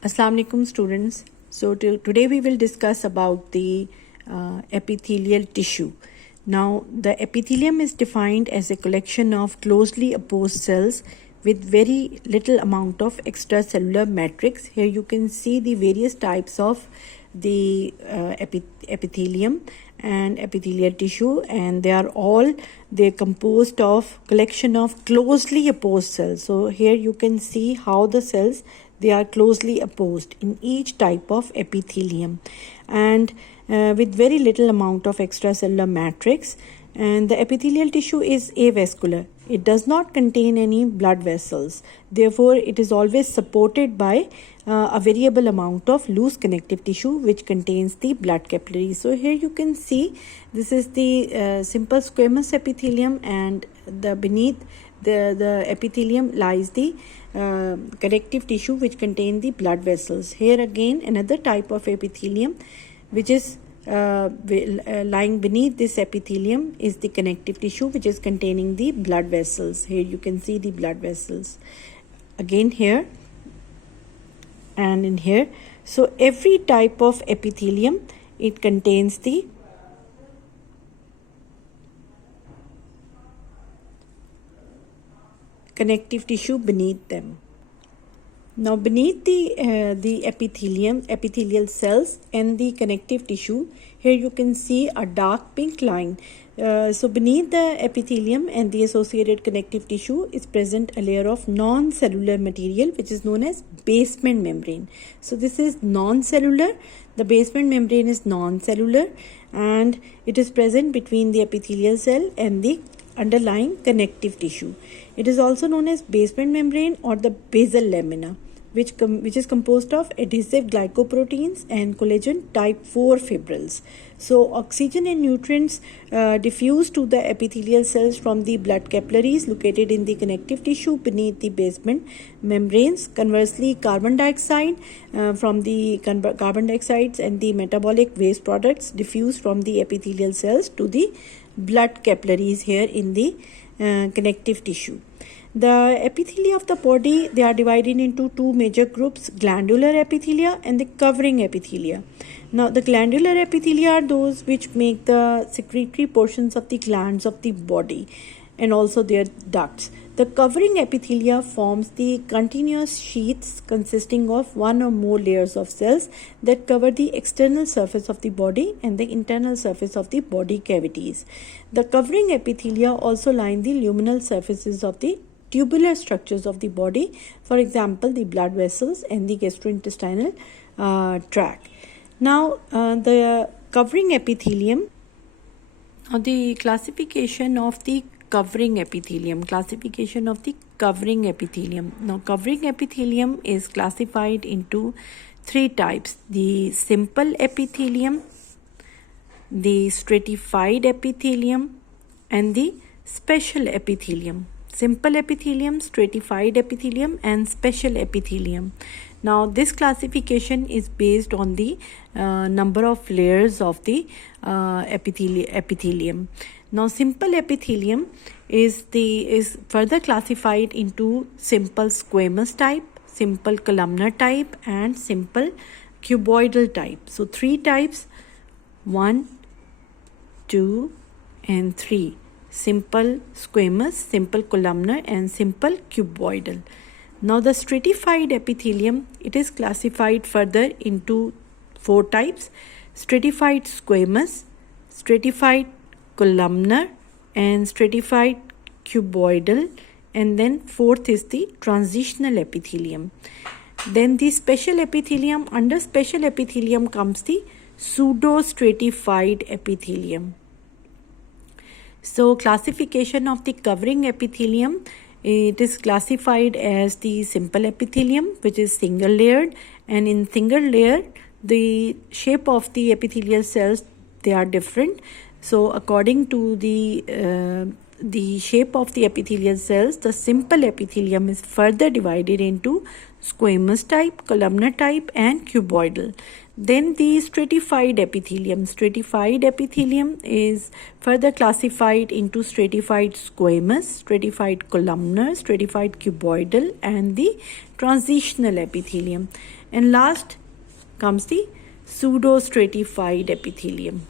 Assalamu alaikum students. Today we will discuss about the epithelial tissue. Now the epithelium is defined as a collection of closely opposed cells with very little amount of extracellular matrix. Here you can see the various types of the epithelium and epithelial tissue, and they're composed of collection of closely opposed cells. So here you can see how the cells, they are closely opposed in each type of epithelium, and with very little amount of extracellular matrix. And the epithelial tissue is avascular. It does not contain any blood vessels. Therefore, it is always supported by a variable amount of loose connective tissue which contains the blood capillaries. So here you can see this is the simple squamous epithelium, and beneath the epithelium lies the connective tissue which contain the blood vessels. Here again another type of epithelium which is lying beneath this epithelium is the connective tissue which is containing the blood vessels. Here you can see the blood vessels again here and in here. So every type of epithelium, it contains the connective tissue beneath them. Now beneath the epithelial cells and the connective tissue, here you can see a dark pink line. So beneath the epithelium and the associated connective tissue is present a layer of non-cellular material which is known as basement membrane. So this is non-cellular. The basement membrane is non-cellular, and it is present between the epithelial cell and the underlying connective tissue. It is also known as basement membrane or the basal lamina, which is composed of adhesive glycoproteins and collagen type 4 fibrils. So oxygen and nutrients diffuse to the epithelial cells from the blood capillaries located in the connective tissue beneath the basement membranes. Conversely, carbon dioxide from the carbon dioxides and the metabolic waste products diffuse from the epithelial cells to the blood capillaries here in the connective tissue. The epithelia of the body, they are divided into two major groups, glandular epithelia and the covering epithelia. Now the glandular epithelia are those which make the secretory portions of the glands of the body and also their ducts. The covering epithelia forms the continuous sheaths consisting of one or more layers of cells that cover the external surface of the body and the internal surface of the body cavities. The covering epithelia also line the luminal surfaces of the tubular structures of the body, for example the blood vessels and the gastrointestinal tract. Now the covering epithelium, the classification of the covering epithelium. Now covering epithelium is classified into three types: the simple epithelium, the stratified epithelium, and the special epithelium. Simple epithelium, stratified epithelium, and special epithelium. Now this classification is based on the number of layers of the epithelium. Now simple epithelium is further classified into simple squamous type, simple columnar type, and simple cuboidal type. So three types: 1, 2, and 3. Simple squamous, simple columnar, and simple cuboidal. Now the stratified epithelium, it is classified further into 4 types: stratified squamous, stratified columnar, and stratified cuboidal, and then 4th is the transitional epithelium. Then the special epithelium, under special epithelium comes the pseudo-stratified epithelium. So classification of the covering epithelium, it is classified as the simple epithelium, which is single layered, and in single layer the shape of the epithelial cells, they are different. So according to the shape of the epithelial cells, the simple epithelium is further divided into squamous type, columnar type, and cuboidal. Then the stratified epithelium. Stratified epithelium is further classified into stratified squamous, stratified columnar, stratified cuboidal, and the transitional epithelium. And last comes the pseudostratified epithelium.